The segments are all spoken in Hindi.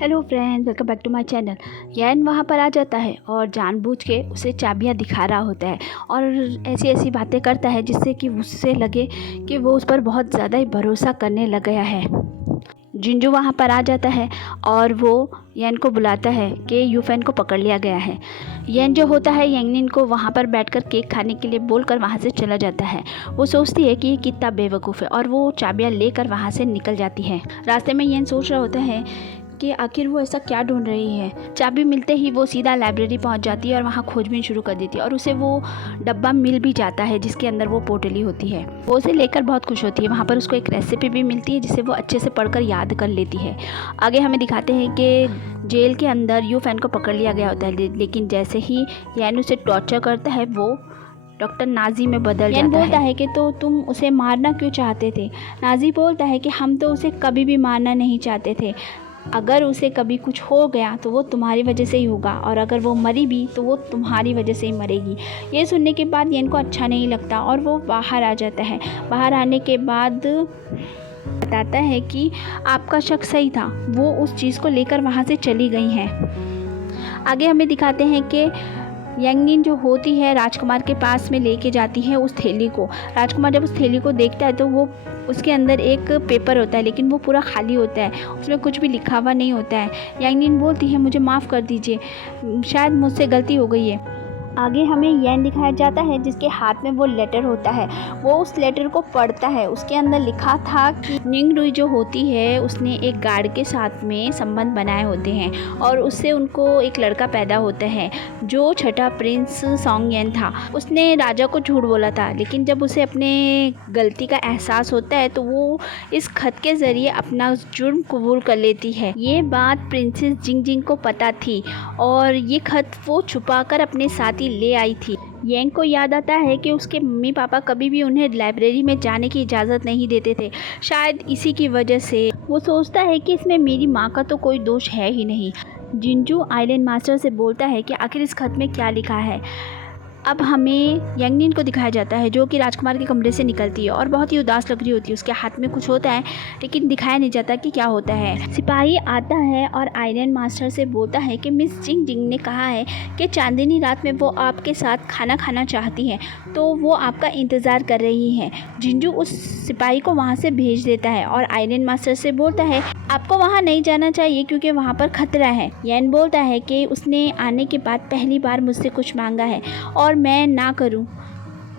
Hello friends, welcome back to my channel. यैन वहाँ पर आ जाता है और जानबूझ के उसे चाबियाँ दिखा रहा होता है और ऐसी ऐसी बातें करता है जिससे कि उससे लगे कि वो उस पर बहुत ज़्यादा ही भरोसा करने लग गया है। जिंजू वहाँ पर आ जाता है और वो यैन को बुलाता है कि यूफेन को पकड़ लिया गया है। यैन जो होता है यांगनिन को वहाँ पर बैठकर केक खाने के लिए बोलकर वहाँ से चला जाता है। वो सोचती है कि ये कितना बेवकूफ़ है और वो चाबियाँ लेकर वहाँ से निकल जाती है। रास्ते में यैन सोच रहा होता है कि आखिर वो ऐसा क्या ढूंढ रही है। चाबी मिलते ही वो सीधा लाइब्रेरी पहुंच जाती है और वहां खोजबीन शुरू कर देती है और उसे वो डब्बा मिल भी जाता है जिसके अंदर वो पोटली होती है। वो उसे लेकर बहुत खुश होती है। वहां पर उसको एक रेसिपी भी मिलती है जिसे वो अच्छे से पढ़कर याद कर लेती है। आगे हमें दिखाते हैं कि जेल के अंदर यूफेन को पकड़ लिया गया होता है, लेकिन जैसे ही यैन उसे टॉर्चर करता है वो डॉक्टर नाजी में बदल जाता है। बोलता है कि तो तुम उसे मारना क्यों चाहते थे। नाजी बोलता है कि हम तो उसे कभी भी मारना नहीं चाहते थे। अगर उसे कभी कुछ हो गया तो वो तुम्हारी वजह से ही होगा और अगर वो मरी भी तो वो तुम्हारी वजह से ही मरेगी। ये सुनने के बाद यैन को अच्छा नहीं लगता और वो बाहर आ जाता है। बाहर आने के बाद बताता है कि आपका शक सही था, वो उस चीज़ को लेकर वहाँ से चली गई हैं। आगे हमें दिखाते हैं कि यांगनिन जो होती है राजकुमार के पास में लेके जाती है उस थैली को। राजकुमार जब उस थैली को देखता है तो वो उसके अंदर एक पेपर होता है, लेकिन वो पूरा खाली होता है, उसमें कुछ भी लिखा हुआ नहीं होता है। यांगनिन बोलती है मुझे माफ़ कर दीजिए, शायद मुझसे गलती हो गई है। आगे हमें यैन दिखाया जाता है जिसके हाथ में वो लेटर होता है। वो उस लेटर को पढ़ता है। उसके अंदर लिखा था कि निंगरुई जो होती है उसने एक गार्ड के साथ में संबंध बनाए होते हैं और उससे उनको एक लड़का पैदा होता है जो छठा प्रिंस सोंगयेन था। उसने राजा को झूठ बोला था, लेकिन जब उसे अपने गलती का एहसास होता है तो वो इस खत के ज़रिए अपना जुर्म कबूल कर लेती है। ये बात प्रिंसेस जिंगजिंग को पता थी और ये खत वो छुपाकर अपने साथ ले आई थी। यैन को याद आता है कि उसके मम्मी पापा कभी भी उन्हें लाइब्रेरी में जाने की इजाज़त नहीं देते थे। शायद इसी की वजह से वो सोचता है कि इसमें मेरी माँ का तो कोई दोष है ही नहीं। जिंजू आइलैंड मास्टर से बोलता है कि आखिर इस खत में क्या लिखा है। अब हमें यांगनिन को दिखाया जाता है जो कि राजकुमार के कमरे से निकलती है और बहुत ही उदास लग रही होती है। उसके हाथ में कुछ होता है लेकिन दिखाया नहीं जाता कि क्या होता है। सिपाही आता है और आइलैंड मास्टर से बोलता है कि मिस जिंगजिंग ने कहा है कि चांदनी रात में वो आपके साथ खाना खाना चाहती हैं, तो वो आपका इंतज़ार कर रही हैं। जिंजू उस सिपाही को वहाँ से भेज देता है और आइलैंड मास्टर से बोलता है आपको वहाँ नहीं जाना चाहिए क्योंकि वहाँ पर खतरा है। यैन बोलता है कि उसने आने के बाद पहली बार मुझसे कुछ मांगा है और मैं ना करूं,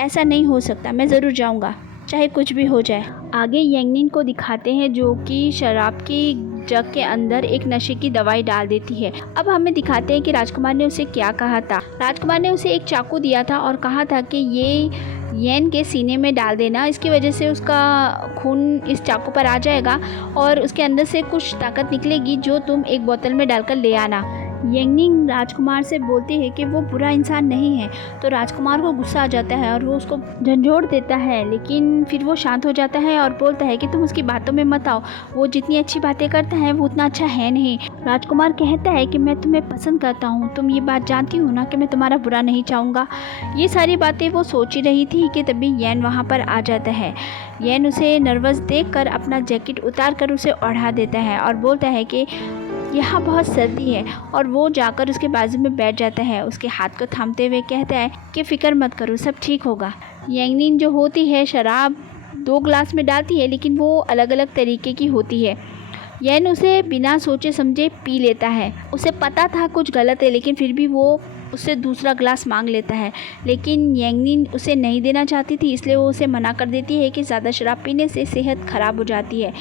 ऐसा नहीं हो सकता। मैं ज़रूर जाऊंगा चाहे कुछ भी हो जाए। आगे यांगनिन को दिखाते हैं जो कि शराब की जग के अंदर एक नशे की दवाई डाल देती है। अब हमें दिखाते हैं कि राजकुमार ने उसे क्या कहा था। राजकुमार ने उसे एक चाकू दिया था और कहा था कि ये यैन के सीने में डाल देना, इसकी वजह से उसका खून इस चाकू पर आ जाएगा और उसके अंदर से कुछ ताकत निकलेगी जो तुम एक बोतल में डालकर ले आना। यांगनिन राजकुमार से बोलती है कि वो बुरा इंसान नहीं है, तो राजकुमार को गुस्सा आ जाता है और वो उसको झंझोड़ देता है, लेकिन फिर वो शांत हो जाता है और बोलता है कि तुम उसकी बातों में मत आओ, वो जितनी अच्छी बातें करता है वो उतना अच्छा है नहीं। राजकुमार कहता है कि मैं तुम्हें पसंद करता हूँ, तुम ये बात जानती हो ना कि मैं तुम्हारा बुरा नहीं चाहूँगा। ये सारी बातें वो सोच ही रही थी कि तभी यैन वहाँ पर आ जाता है। यैन उसे नर्वस देखकर अपना जैकेट उतार कर उसे ओढ़ा देता है और बोलता है कि यहाँ बहुत सर्दी है और वो जाकर उसके बाजू में बैठ जाता है। उसके हाथ को थामते हुए कहता है कि फ़िक्र मत करो, सब ठीक होगा। यांगनिन जो होती है शराब 2 ग्लास में डालती है, लेकिन वो अलग अलग तरीके की होती है। यैन उसे बिना सोचे समझे पी लेता है। उसे पता था कुछ गलत है, लेकिन फिर भी वो उससे दूसरा ग्लास मांग लेता है, लेकिन यांगनिन उसे नहीं देना चाहती थी, इसलिए वो उसे मना कर देती है कि ज़्यादा शराब पीने से सेहत ख़राब हो जाती है।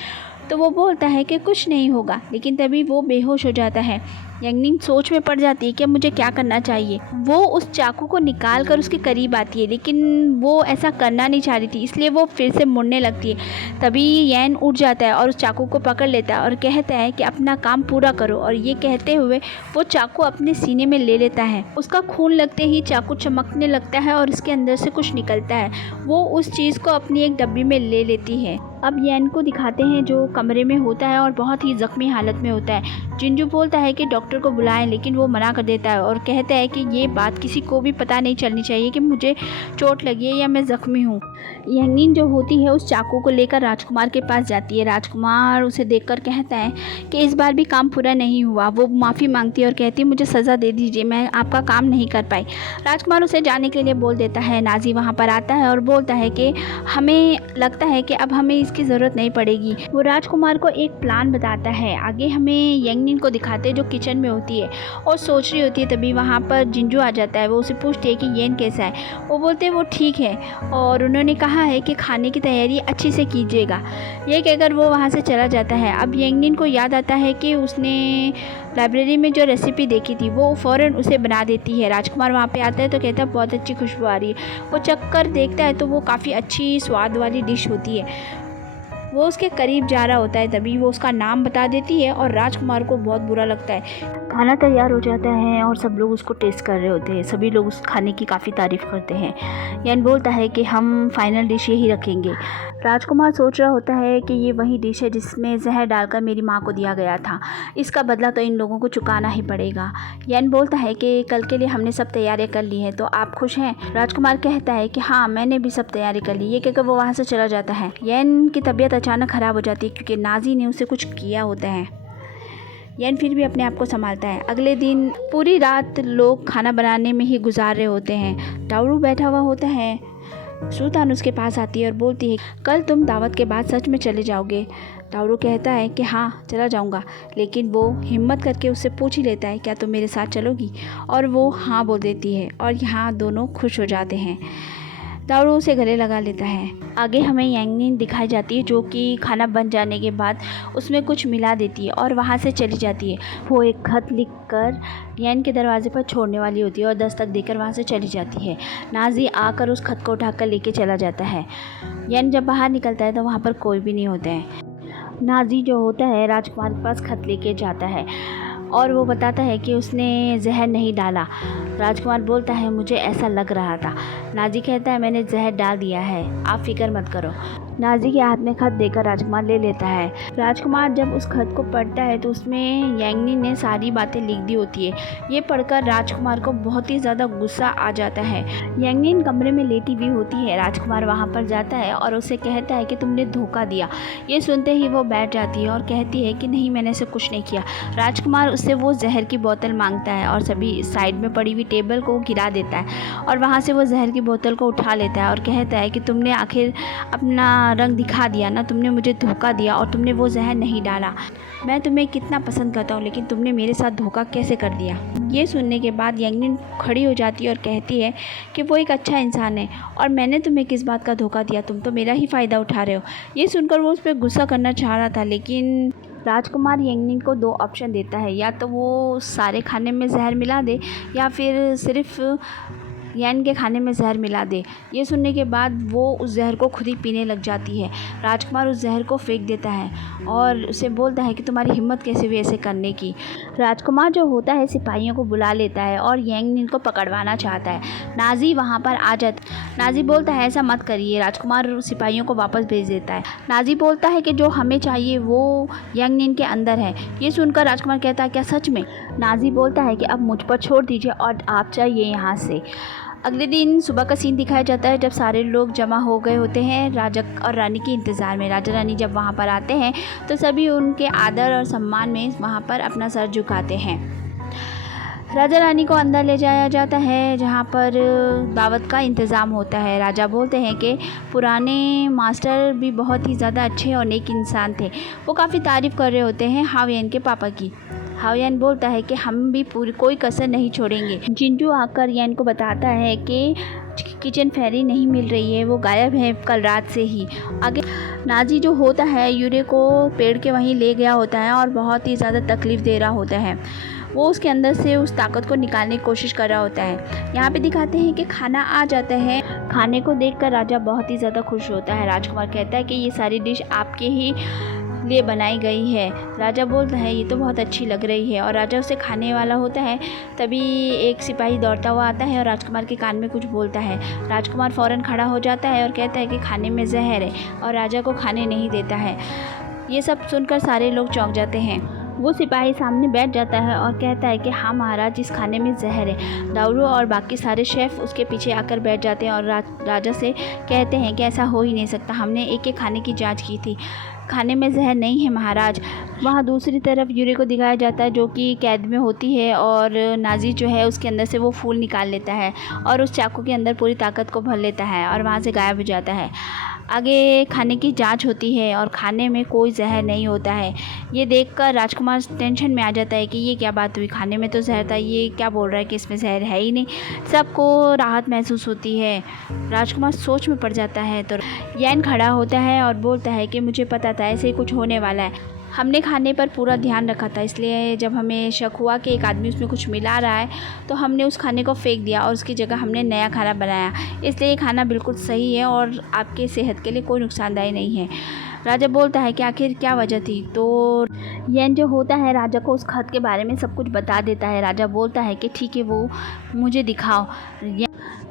तो वो बोलता है कि कुछ नहीं होगा, लेकिन तभी वो बेहोश हो जाता है। यांगनिन सोच में पड़ जाती है कि मुझे क्या करना चाहिए। वो उस चाकू को निकाल कर उसके करीब आती है, लेकिन वो ऐसा करना नहीं चाह रही थी, इसलिए वो फिर से मुड़ने लगती है। तभी यैन उठ जाता है और उस चाकू को पकड़ लेता है और कहता है कि अपना काम पूरा करो, और ये कहते हुए वो चाकू अपने सीने में ले लेता है। उसका खून लगते ही चाकू चमकने लगता है और इसके अंदर से कुछ निकलता है। वो उस चीज़ को अपनी एक डब्बी में ले लेती है। अब येन को दिखाते हैं जो कमरे में होता है और बहुत ही ज़ख्मी हालत में होता है। जिंजू बोलता है कि डॉक्टर को बुलाएं, लेकिन वो मना कर देता है और कहता है कि ये बात किसी को भी पता नहीं चलनी चाहिए कि मुझे चोट लगी है या मैं ज़ख्मी हूँ। यंगनिन जो होती है उस चाकू को लेकर राजकुमार के पास जाती है। राजकुमार उसे देखकर कहता है कि इस बार भी काम पूरा नहीं हुआ। वो माफ़ी मांगती है और कहती है मुझे सज़ा दे दीजिए, मैं आपका काम नहीं कर पाई। राजकुमार उसे जाने के लिए बोल देता है। नाजी वहाँ पर आता है और बोलता है कि हमें लगता है कि अब हमें इसकी ज़रूरत नहीं पड़ेगी। वो राजकुमार को एक प्लान बताता है। आगे हमें यंगनिन को दिखाते हैं जो किचन में होती है और सोच रही होती है। तभी वहाँ पर जिंजू आ जाता है। वो उसे पूछती है कि येन कैसा है। वो बोलते हैं वो ठीक है और उन्होंने कहा है कि खाने की तैयारी अच्छे से कीजिएगा। ये कहकर वो वहाँ से चला जाता है। अब यंगनिन को याद आता है कि उसने लाइब्रेरी में जो रेसिपी देखी थी वो फ़ौरन उसे बना देती है। राजकुमार वहाँ पे आता है तो कहता है बहुत अच्छी खुशबू आ रही है। वो चख कर देखता है तो वो काफ़ी अच्छी स्वाद वाली डिश होती है। वो उसके करीब जा रहा होता है, तभी वो उसका नाम बता देती है और राजकुमार को बहुत बुरा लगता है। खाना तैयार हो जाता है और सब लोग उसको टेस्ट कर रहे होते हैं। सभी लोग उस खाने की काफ़ी तारीफ़ करते हैं। येन बोलता है कि हम फाइनल डिश यही रखेंगे। राजकुमार सोच रहा होता है कि ये वही डिश है जिसमें जहर डालकर मेरी माँ को दिया गया था। इसका बदला तो इन लोगों को चुकाना ही पड़ेगा। येन बोलता है कि कल के लिए हमने सब तैयारियां कर ली हैं, तो आप खुश हैं? राजकुमार कहता है कि हाँ, मैंने भी सब तैयारी कर ली। ये कहकर वो वहाँ से चला जाता है। येन की तबीयत अचानक ख़राब हो जाती है क्योंकि नाजी ने उसे कुछ किया होता है। येन फिर भी अपने आप को संभालता है। अगले दिन पूरी रात लोग खाना बनाने में ही गुजार रहे होते हैं। टाउरू बैठा हुआ होता है। सुल्तान उसके पास आती है और बोलती है कल तुम दावत के बाद सच में चले जाओगे? टाउरू कहता है कि हाँ, चला जाऊंगा, लेकिन वो हिम्मत करके उससे पूछ ही लेता है क्या तुम मेरे साथ चलोगी? और वो हाँ बोल देती है और यहाँ दोनों खुश हो जाते हैं। टाउरू उसे गले लगा लेता है। आगे हमें यंगनिन दिखाई जाती है जो कि खाना बन जाने के बाद उसमें कुछ मिला देती है और वहाँ से चली जाती है। वो एक खत लिखकर येन के दरवाजे पर छोड़ने वाली होती है और दस्तक देकर वहाँ से चली जाती है। नाजी आकर उस खत को उठाकर लेके चला जाता है। येन जब बाहर निकलता है तो वहाँ पर कोई भी नहीं होता है। नाजी जो होता है राजकुमार के पास खत लेके जाता है और वो बताता है कि उसने जहर नहीं डाला। राजकुमार बोलता है मुझे ऐसा लग रहा था। नाजी कहता है मैंने जहर डाल दिया है, आप फिक्र मत करो। नाजी के हाथ में खत देकर राजकुमार ले लेता है। राजकुमार जब उस खत को पढ़ता है तो उसमें यंगनिन ने सारी बातें लिख दी होती है। ये पढ़कर राजकुमार को बहुत ही ज़्यादा गुस्सा आ जाता है। यंगनिन कमरे में लेटी हुई होती है। राजकुमार वहाँ पर जाता है और उसे कहता है कि तुमने धोखा दिया। ये सुनते ही वो बैठ जाती है और कहती है कि नहीं, मैंने ऐसे कुछ नहीं किया। राजकुमार उससे वो जहर की बोतल मांगता है और सभी साइड में पड़ी हुई टेबल को गिरा देता है और वहाँ से वो जहर की बोतल को उठा लेता है और कहता है कि तुमने आखिर अपना रंग दिखा दिया ना, तुमने मुझे धोखा दिया और तुमने वो जहर नहीं डाला। मैं तुम्हें कितना पसंद करता हूँ, लेकिन तुमने मेरे साथ धोखा कैसे कर दिया? ये सुनने के बाद यंगनिन खड़ी हो जाती है और कहती है कि वो एक अच्छा इंसान है और मैंने तुम्हें किस बात का धोखा दिया, तुम तो मेरा ही फ़ायदा उठा रहे हो। ये सुनकर वो उस पर गुस्सा करना चाह रहा था, लेकिन राजकुमार यंगनिन को दो ऑप्शन देता है, या तो वो सारे खाने में जहर मिला दे या फिर सिर्फ येन के खाने में जहर मिला दे। ये सुनने के बाद वो उस जहर को खुद ही पीने लग जाती है। राजकुमार उस जहर को फेंक देता है और उसे बोलता है कि तुम्हारी हिम्मत कैसे हुई ऐसे करने की। राजकुमार जो होता है सिपाहियों को बुला लेता है और यंगनिन को पकड़वाना चाहता है। नाजी वहाँ पर आ जाता। नाजी बोलता है ऐसा मत करिए। राजकुमार सिपाहियों को वापस भेज देता है। नाजी बोलता है कि जो हमें चाहिए वो यंगनिन के अंदर है। ये सुनकर राजकुमार कहता है क्या सच में? नाजी बोलता है कि अब मुझ पर छोड़ दीजिए और आप चाहिए यहाँ से। अगले दिन सुबह का सीन दिखाया जाता है जब सारे लोग जमा हो गए होते हैं राजा और रानी के इंतज़ार में। राजा रानी जब वहाँ पर आते हैं तो सभी उनके आदर और सम्मान में वहाँ पर अपना सर झुकाते हैं। राजा रानी को अंदर ले जाया जाता है जहाँ पर दावत का इंतज़ाम होता है। राजा बोलते हैं कि पुराने मास्टर भी बहुत ही ज़्यादा अच्छे और नेक इंसान थे। वो काफ़ी तारीफ़ कर रहे होते हैं हावयन के पापा की। हावयन बोलता है कि हम भी पूरी कोई कसर नहीं छोड़ेंगे। जिंजू आकर येन को बताता है कि किचन फेरी नहीं मिल रही है, वो गायब है कल रात से ही। आगे नाजी जो होता है यूरे को पेड़ के वहीं ले गया होता है और बहुत ही ज़्यादा तकलीफ़ दे रहा होता है। वो उसके अंदर से उस ताकत को निकालने की कोशिश कर रहा होता है। यहाँ पे दिखाते हैं कि खाना आ जाता है। खाने को देखकर राजा बहुत ही ज़्यादा खुश होता है। राजकुमार कहता है कि ये सारी डिश आपके ही लिए बनाई गई है। राजा बोलता है ये तो बहुत अच्छी लग रही है और राजा उसे खाने वाला होता है। तभी एक सिपाही दौड़ता हुआ आता है और राजकुमार के कान में कुछ बोलता है। राजकुमार फ़ौरन खड़ा हो जाता है और कहता है कि खाने में जहर है और राजा को खाने नहीं देता है। ये सब सुनकर सारे लोग चौंक जाते हैं। वो सिपाही सामने बैठ जाता है और कहता है कि हाँ महाराज, इस खाने में जहर है। दाऊरो और बाकी सारे शेफ़ उसके पीछे आकर बैठ जाते हैं और राजा से कहते हैं कि ऐसा हो ही नहीं सकता, हमने एक एक खाने की जांच की थी, खाने में जहर नहीं है महाराज। वहाँ दूसरी तरफ यूरी को दिखाया जाता है जो कि कैद में होती है और नाजी जो है उसके अंदर से वो फूल निकाल लेता है और उस चाकू के अंदर पूरी ताकत को भर लेता है और वहाँ से गायब हो जाता है। आगे खाने की जांच होती है और खाने में कोई जहर नहीं होता है। ये देखकर राजकुमार टेंशन में आ जाता है कि ये क्या बात हुई, खाने में तो जहर था, ये क्या बोल रहा है कि इसमें जहर है ही नहीं। सबको राहत महसूस होती है। राजकुमार सोच में पड़ जाता है तो यैन खड़ा होता है और बोलता है कि मुझे पता था ऐसे ही कुछ होने वाला है, हमने खाने पर पूरा ध्यान रखा था, इसलिए जब हमें शक हुआ कि एक आदमी उसमें कुछ मिला रहा है तो हमने उस खाने को फेंक दिया और उसकी जगह हमने नया खाना बनाया, इसलिए ये खाना बिल्कुल सही है और आपके सेहत के लिए कोई नुकसानदायी नहीं है। राजा बोलता है कि आखिर क्या वजह थी, तो यैन जो होता है राजा को उस खत के बारे में सब कुछ बता देता है। राजा बोलता है कि ठीक है, वो मुझे दिखाओ।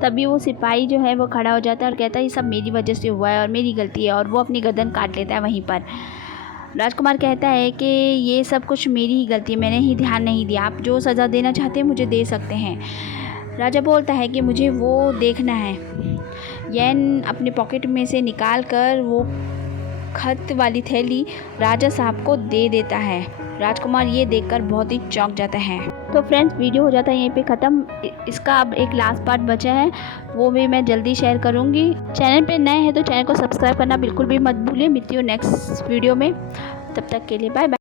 तभी वो सिपाही जो है वो खड़ा हो जाता है और कहता है ये सब मेरी वजह से हुआ है और मेरी गलती है, और वो अपनी गर्दन काट लेता है वहीं पर। राजकुमार कहता है कि ये सब कुछ मेरी ही गलती है, मैंने ही ध्यान नहीं दिया, आप जो सज़ा देना चाहते हैं मुझे दे सकते हैं। राजा बोलता है कि मुझे वो देखना है। यैन अपने पॉकेट में से निकाल कर वो खत वाली थैली राजा साहब को दे देता है। राजकुमार ये देखकर बहुत ही चौंक जाता है। तो फ्रेंड्स, वीडियो हो जाता है यहीं पे ख़त्म। इसका अब एक लास्ट पार्ट बचा है, वो भी मैं जल्दी शेयर करूँगी। चैनल पे नए हैं तो चैनल को सब्सक्राइब करना बिल्कुल भी मत भूलिए। मिलती हूँ नेक्स्ट वीडियो में, तब तक के लिए बाय बाय।